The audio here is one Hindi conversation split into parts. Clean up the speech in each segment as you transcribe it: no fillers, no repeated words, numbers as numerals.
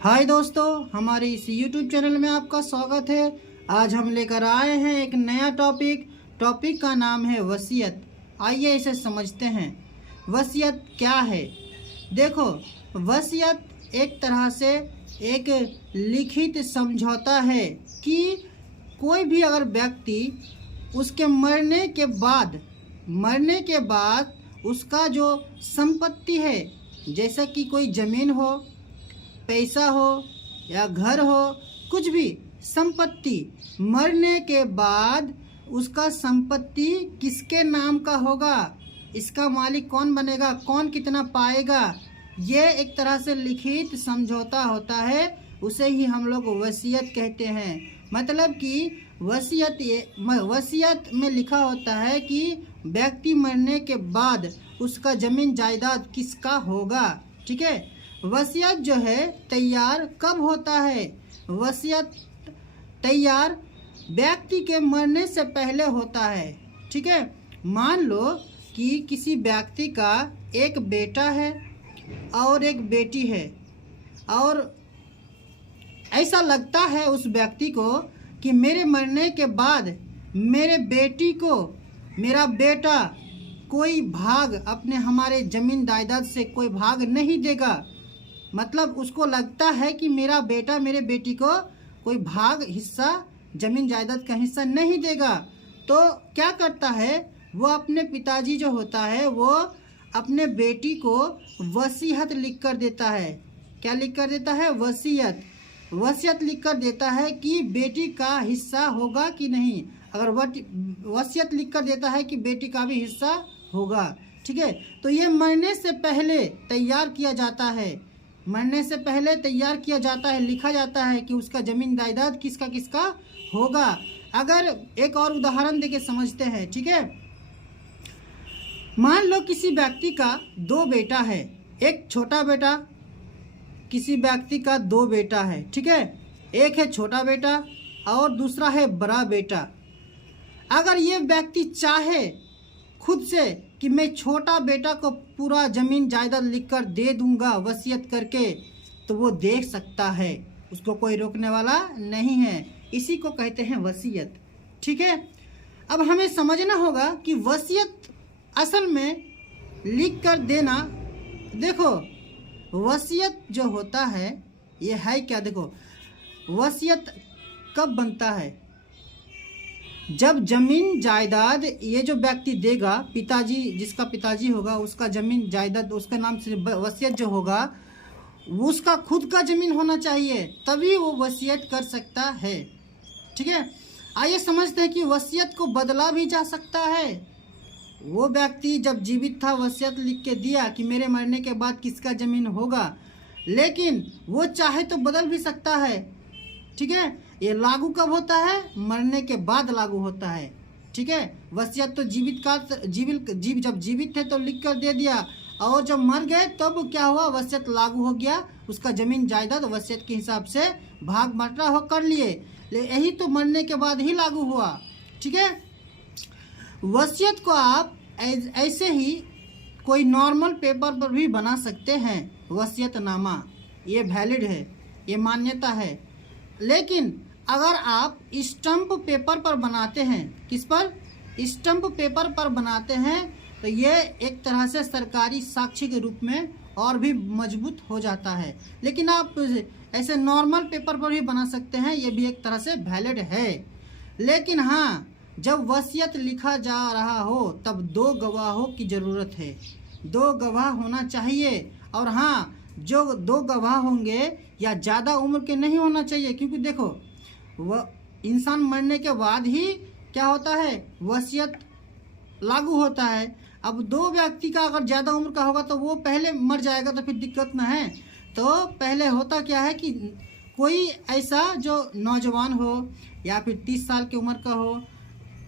हाय दोस्तों, हमारे इस YouTube चैनल में आपका स्वागत है। आज हम लेकर आए हैं एक नया टॉपिक का नाम है वसीयत। आइए इसे समझते हैं। वसीयत क्या है? देखो, वसीयत एक तरह से एक लिखित समझौता है कि कोई भी अगर व्यक्ति उसके मरने के बाद उसका जो संपत्ति है, जैसा कि कोई ज़मीन हो, पैसा हो या घर हो, कुछ भी संपत्ति, मरने के बाद उसका संपत्ति किसके नाम का होगा, इसका मालिक कौन बनेगा, कौन कितना पाएगा, ये एक तरह से लिखित समझौता होता है। उसे ही हम लोग वसीयत कहते हैं। मतलब कि वसीयत में लिखा होता है कि व्यक्ति मरने के बाद उसका ज़मीन जायदाद किसका होगा। ठीक है। वसीयत जो है तैयार कब होता है? वसीयत तैयार व्यक्ति के मरने से पहले होता है। ठीक है। मान लो कि किसी व्यक्ति का एक बेटा है और एक बेटी है, और ऐसा लगता है उस व्यक्ति को कि मेरे मरने के बाद मेरे बेटी को मेरा बेटा कोई भाग अपने हमारे ज़मीन जायदाद से कोई भाग नहीं देगा। मतलब उसको लगता है कि मेरा बेटा मेरे बेटी को कोई भाग, हिस्सा, ज़मीन जायदाद का हिस्सा नहीं देगा। तो क्या करता है, वो अपने पिताजी जो होता है वो अपने बेटी को वसीयत लिख कर देता है। क्या लिख कर देता है? वसीयत लिख कर देता है कि बेटी का हिस्सा होगा कि नहीं। अगर वसीयत लिख कर देता है कि बेटी का भी हिस्सा होगा। ठीक है। तो ये मरने से पहले तैयार किया जाता है। लिखा जाता है कि उसका ज़मीन जायदाद किसका किसका होगा। अगर एक और उदाहरण देके समझते हैं। ठीक है। मान लो किसी व्यक्ति का दो बेटा है, एक छोटा बेटा, किसी व्यक्ति का दो बेटा है। ठीक है। एक है छोटा बेटा और दूसरा है बड़ा बेटा। अगर ये व्यक्ति चाहे खुद से कि मैं छोटा बेटा को पूरा ज़मीन जायदाद लिखकर दे दूंगा वसीयत करके, तो वो देख सकता है, उसको कोई रोकने वाला नहीं है। इसी को कहते हैं वसीयत। ठीक है। अब हमें समझना होगा कि वसीयत असल में लिख कर देना, देखो वसीयत जो होता है ये है क्या। देखो, वसीयत कब बनता है? जब ज़मीन जायदाद ये जो व्यक्ति देगा, पिताजी, जिसका पिताजी होगा उसका ज़मीन जायदाद उसके नाम से वसीयत जो होगा उसका खुद का ज़मीन होना चाहिए, तभी वो वसीयत कर सकता है। ठीक है। आइए समझते हैं कि वसीयत को बदला भी जा सकता है। वो व्यक्ति जब जीवित था वसीयत लिख के दिया कि मेरे मरने के बाद किसका ज़मीन होगा, लेकिन वो चाहे तो बदल भी सकता है। ठीक है। ये लागू कब होता है? मरने के बाद लागू होता है। ठीक है। वसीयत तो जब जीवित थे तो लिख कर दे दिया, और जब मर गए तब क्या हुआ, वसीयत लागू हो गया, उसका ज़मीन जायदाद वसीयत के हिसाब से भाग बंटरा हो कर लिए। यही तो मरने के बाद ही लागू हुआ। ठीक है। वसीयत को आप ऐसे ही कोई नॉर्मल पेपर पर भी बना सकते हैं। वसीयतनामा ये वैलिड है, ये मान्यता है। लेकिन अगर आप स्टंप पेपर पर बनाते हैं, किस पर? स्टंप पेपर पर बनाते हैं, तो ये एक तरह से सरकारी साक्ष्य के रूप में और भी मजबूत हो जाता है। लेकिन आप ऐसे नॉर्मल पेपर पर भी बना सकते हैं, ये भी एक तरह से वैलिड है। लेकिन हाँ, जब वसीयत लिखा जा रहा हो तब दो गवाहों की ज़रूरत है। दो गवाह होना चाहिए, और हाँ, जो दो गवाह होंगे या ज़्यादा उम्र के नहीं होना चाहिए, क्योंकि देखो वह इंसान मरने के बाद ही क्या होता है, वसीयत लागू होता है। अब दो व्यक्ति का अगर ज़्यादा उम्र का होगा तो वो पहले मर जाएगा, तो फिर दिक्कत ना है। तो पहले होता क्या है कि कोई ऐसा जो नौजवान हो या फिर 30 साल की उम्र का हो,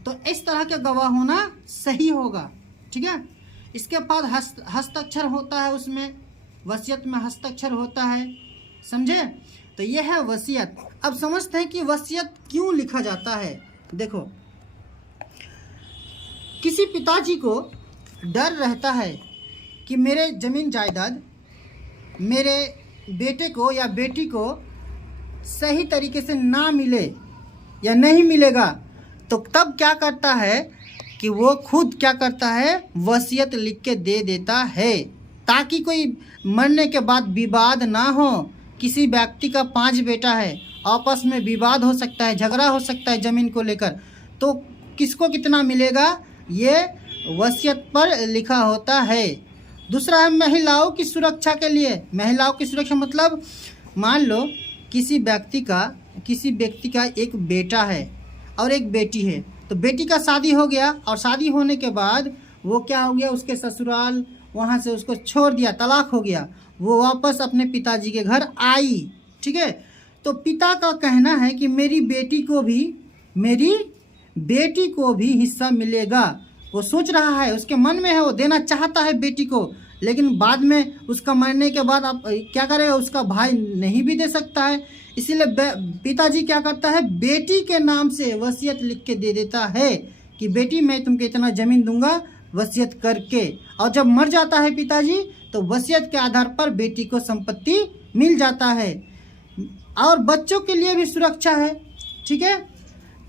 तो इस तरह के गवाह होना सही होगा। ठीक है। इसके बाद हस्ताक्षर होता है, उसमें वसीयत में हस्ताक्षर होता है। समझे? तो यह है वसीयत। अब समझते हैं कि वसीयत क्यों लिखा जाता है। देखो, किसी पिताजी को डर रहता है कि मेरे ज़मीन जायदाद मेरे बेटे को या बेटी को सही तरीके से ना मिले या नहीं मिलेगा, तो तब क्या करता है कि वो खुद क्या करता है, वसीयत लिख के दे देता है, ताकि कोई मरने के बाद विवाद ना हो। किसी व्यक्ति का 5 बेटा है, आपस में विवाद हो सकता है, झगड़ा हो सकता है ज़मीन को लेकर, तो किसको कितना मिलेगा ये वसीयत पर लिखा होता है। दूसरा है महिलाओं की सुरक्षा के लिए। महिलाओं की सुरक्षा मतलब मान लो किसी व्यक्ति का एक बेटा है और एक बेटी है, तो बेटी का शादी हो गया और शादी होने के बाद वो क्या हो गया, उसके ससुराल वहाँ से उसको छोड़ दिया, तलाक हो गया, वो वापस अपने पिताजी के घर आई, ठीक है। तो पिता का कहना है कि मेरी बेटी को भी हिस्सा मिलेगा। वो सोच रहा है, उसके मन में है, वो देना चाहता है बेटी को, लेकिन बाद में उसका मरने के बाद आप क्या करेगा, उसका भाई नहीं भी दे सकता है। इसीलिए पिताजी क्या करता है, बेटी के नाम से वसीयत लिख के दे देता है कि बेटी मैं तुमको इतना ज़मीन दूंगा वसीयत करके। और जब मर जाता है पिताजी तो वसीयत के आधार पर बेटी को संपत्ति मिल जाता है। और बच्चों के लिए भी सुरक्षा है, ठीक है।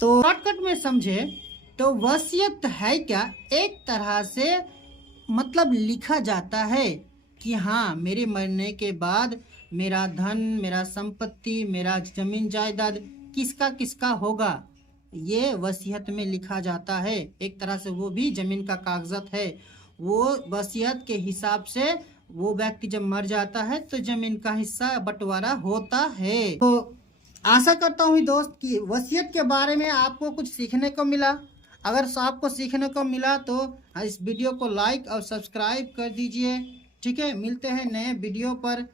तो शॉर्टकट में समझे तो वसीयत है क्या, एक तरह से मतलब लिखा जाता है कि हाँ मेरे मरने के बाद मेरा धन, मेरा संपत्ति, मेरा जमीन जायदाद किसका किसका होगा, ये वसीयत में लिखा जाता है। एक तरह से वो भी जमीन का कागजात है। वो वसीयत के हिसाब से वो व्यक्ति जब मर जाता है तो जमीन का हिस्सा बंटवारा होता है। तो आशा करता हूँ दोस्त कि वसीयत के बारे में आपको कुछ सीखने को मिला। अगर आपको सीखने को मिला तो इस वीडियो को लाइक और सब्सक्राइब कर दीजिए, ठीक है। मिलते हैं नए वीडियो पर।